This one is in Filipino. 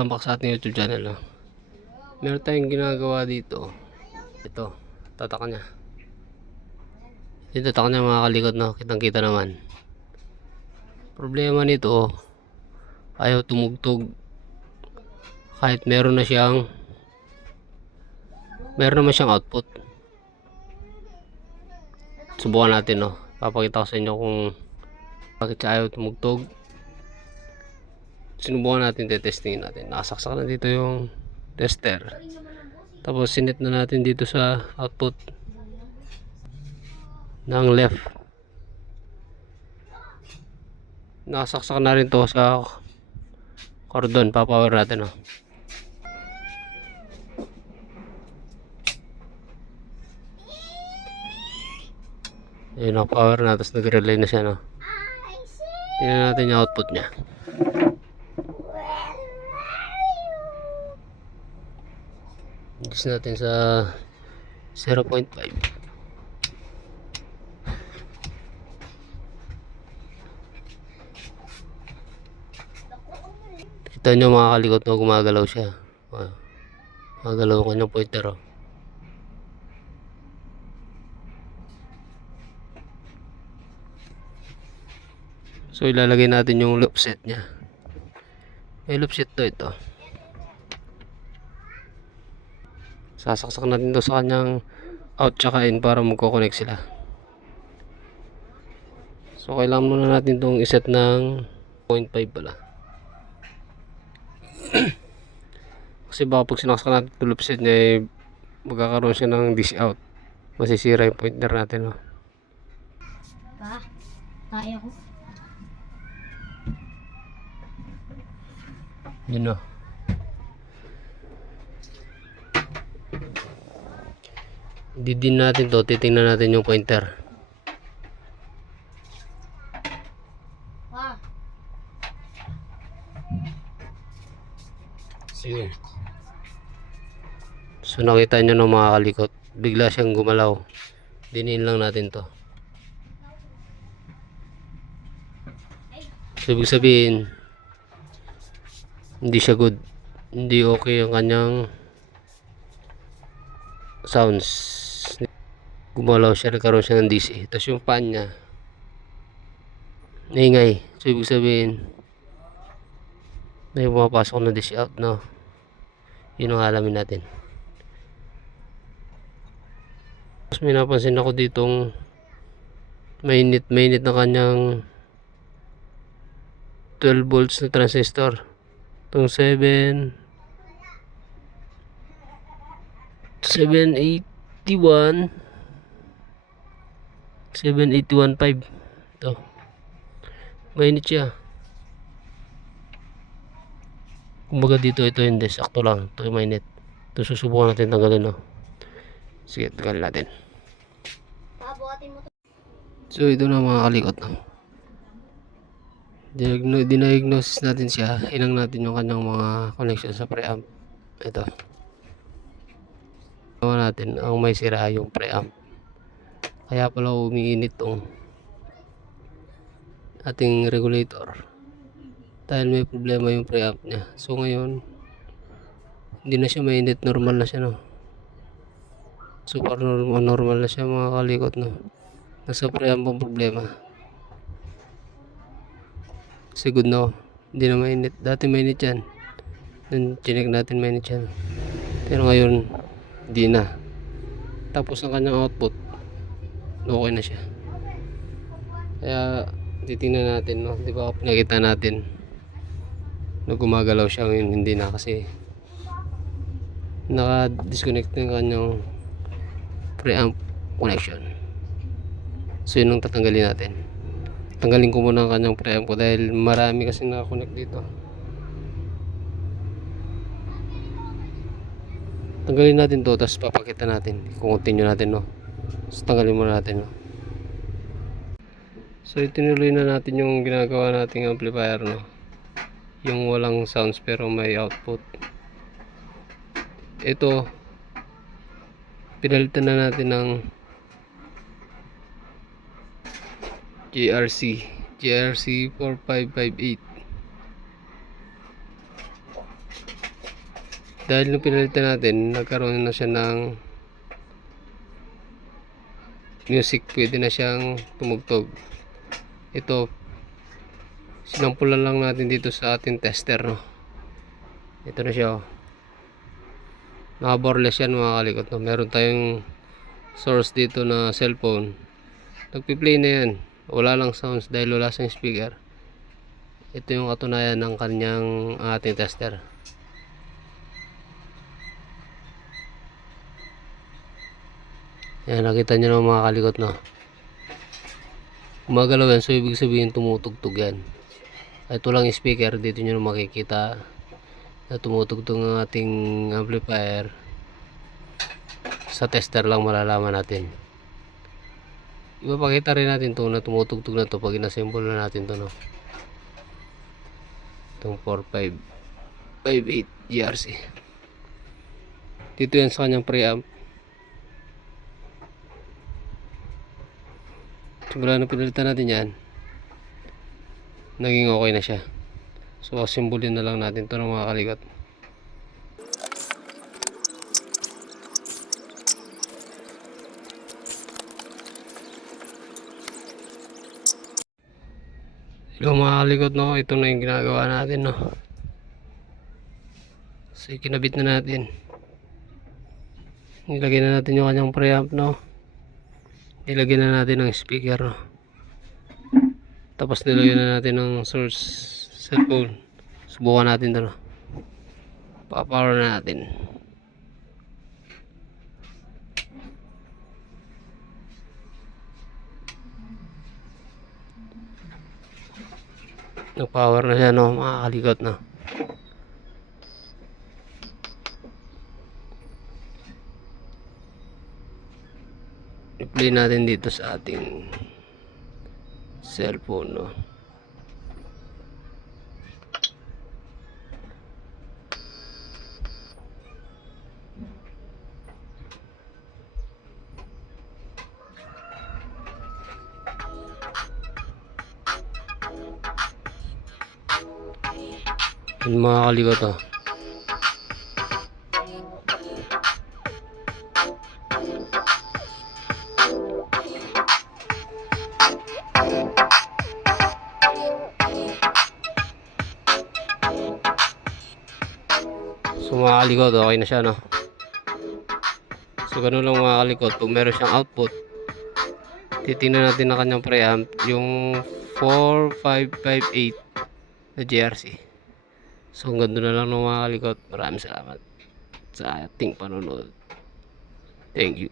welcome back sa ating YouTube channel. No? Meron tayong ginagawa dito. Ito, tatak niya. Dito tatak niya mga kalikot, no? Kitang kita naman. Problema nito, ayaw tumugtog. Kahit meron naman siyang output. Subukan natin, no? Papakita ko sa inyo kung bakit siya ayaw tumugtog. Sinubukan natin, testingin natin. Nakasaksak na dito yung tester. Tapos sinet na natin dito sa output ng left. Nakasaksak na rin to sa cordon. Papower natin, no? Ayun, no, power na. Tapos nag-relay na siya, no? Tingnan natin yung output nya. Adjust natin sa 0.5. Kita nyo mga kalikot, no, gumagalaw siya. Gumagalaw ko ng pointer, oh. So ilalagay natin yung loop set nya. May loop set to ito. Sasaksak natin to sa kanyang out tsaka in para magko-connect sila. So kailangan muna natin itong iset ng 0.5 pala. Kasi baka pag sinaksak natin itong loop set nya, magkakaroon siya ng DC out. Masisira yung pointer natin, no? Kaya ko. Yun, no? Didin natin to, titingnan natin yung pointer. Ayun. So nakita nyo, no, mga kalikot, bigla siyang gumalaw. Dinin lang natin to. So ibig sabihin, hindi siya good, hindi okay yung kanyang sounds. Gumalaw siya, nagkaroon siya ng DC. Tapos yung fan nya naingay. So ibig sabihin may pumapasok na DC out, no? Yun ang alamin natin. Tapos may napansin ako ditong mainit na kanyang 12 volts na transistor. Itong 781 781.5. Ito, mainit siya. Kumbaga dito, ito hindi, sakto lang. Ito yung mainit. Ito susubukan natin tanggalin, no? Sige, tanggalin natin. So ito na mga kalikot, no? Diniagnosis natin siya. Inang natin yung kanyang mga connection sa preamp. Ito. Gawin natin ang may sira yung preamp. Kaya pala umiinit tong ating regulator. Dahil may problema yung preamp niya. So ngayon, hindi na siya mainit. Normal na siya, no? Super normal na siya mga kalikot, no? Nasa preamp ang problema. Kasi good, no? Hindi na mainit. Dati mainit yan. Nung chinek natin mainit yan. Pero ngayon, hindi na. Tapos ang kanyang output, okay na siya. Kaya titingnan natin, no? Di ba nakita natin na gumagalaw siya, ngayon hindi na kasi naka-disconnect na yung kanyang preamp connection. So yun ang tatanggalin natin. Tanggalin ko muna ang kanyang preamp ko dahil marami kasi naka-connect dito. Tanggalin natin to, tapos papakita natin kung continue natin, no? So tanggalin muna natin, no? So itinuloy na natin yung ginagawa nating amplifier, no? Yung walang sounds pero may output. Ito, pinalitan na natin ng JRC 4558. Dahil nung pinalitan natin, nagkaroon na siya ng music, pwede na siyang tumugtog. Ito, sinampulan lang natin dito sa ating tester, no. Ito na siya, oh. Naka-boreless yan mga kalikot, no. Meron tayong source dito na cellphone. Nagpi-play na yan. Wala lang sounds dahil wala siyang speaker. Ito yung katunayan ng kanyang ating tester. Yan, nakita nyo na mga kalikot, no. Gumagalaw yan, so ibig sabihin tumutugtog yan. Ito lang yung speaker, dito nyo na makikita na tumutugtog ang ating amplifier. Sa tester lang malalaman natin. Ipapakita rin natin to na tumutugtog na to pag inassemble na natin to, no. Itong 4558 GRC. Dito yan sa kanyang preamp. Simula na pinalitan natin yan, naging okay na siya. So assemble na lang natin to ng mga kalikot. Hello mga kalikot, no, ito na yung ginagawa natin, no. So kinabit na natin, nilagay na natin yung kanyang preamp, no. Nilagay na natin ng speaker, no. Tapos nilagay na natin ng source cellphone. Subukan natin to, no. Pa-power na natin. Nag-power na siya, no, mga kalikot, no. I-play natin dito sa ating cellphone, no. Yung mga kalikot, oh. So mga kalikot, okay na siya, no. So ganun lang mga kalikot, pag meron siyang output, titingnan natin ang kanyang preamp, yung 4558 na GRC. So hanggang doon na lang ng mga kalikot. Maraming salamat sa ating panonood. Thank you.